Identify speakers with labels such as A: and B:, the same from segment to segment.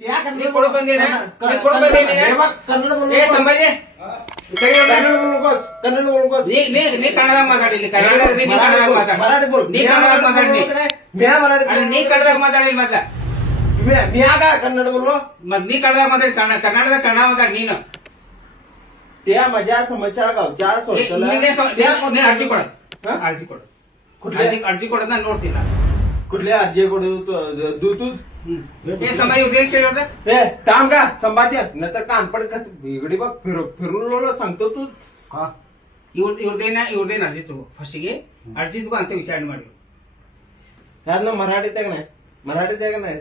A: त्या मी कोण पण देणार मी कोण पण
B: देणार कन्नड हे
A: बोलू
B: नको.
A: संभाजी. सगळे
B: कन्नड बोलू नकोस. कन्नड बोलू नकोस. मी मी मी
A: कन्नडात
B: माताडले
A: कन्नडात मी कन्नडात मराठीत
B: कोड
A: सोडला कोड
B: कुठल्या?
A: ना
B: कुठल्या आजीकडे तू तू
A: हे समाज उद्या होतं
B: हे थांब का संभाजी नंतर कानपड का इकडे बघ फिरू फिरून सांगतो तू
A: ಇವ್ರ ಇವ್ರದೇನ ಇವ್ರದೇನ ಅರ್ಜಿ ತಗೋ ಫಸ್ಟಿಗೆ ಅರ್ಜಿ ತಗೋ ಅಂತ ವಿಚಾರಣೆ ಮಾಡಿ
B: ह्यांना मराठीत आहे का नाही मराठीत आहे का नाही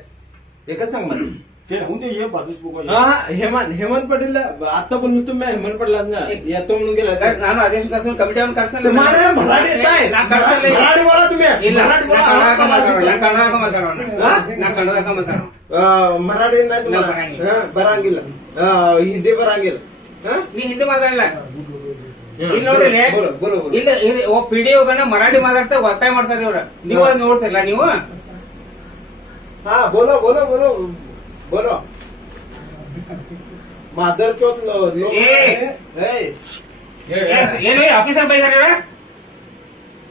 B: एकच सांग मला
C: ते होऊन दे ये बाजूच बघू
B: हा हेमंत हेमंत पाटील आता बोललो तुम्ही हेमंत पाटील येतो म्हणून गेला
A: ನಾನು ಆದೇಶ ಕರ್ಸಲ್ ಕಮಿಟಿ ಅವ್ನು ಕರ್ಸಲ್ಲ
B: तुम्हाला मराठी ಕಡಿಮೆ
A: ಇಲ್ಲ
B: ಮರಾಠಿ
A: ಬರಂಗಿಲ್ಲ
B: ಹಿಂದಿ ಬರಂಗಿಲ್ಲ
A: ನೀ ಹಿಂದಿ ಮಾತಾಡಲ್ಲ ಇಲ್ಲಿ ನೋಡ್ರಿ ಇಲ್ಲ ಪಿಡಿ ಹೋಗೋಣ ಮರಾಠಿ ಮಾತಾಡ್ತಾ ಒತ್ತಾಯ ಮಾಡ್ತಾರೆ ಇವ್ರ ನೀವು ಅದ್ ನೋಡ್ತಿರ್ಲ ನೀವು
B: ಹಾ ಬೋಲೋ ಬೋಲೋ ಬೋಲೋ ಬೋಲೋ
A: ಮಾದರ್
B: ಚೋತ್
A: ಲೋ ಆಫೀಸರ್ ಬೈದಾರ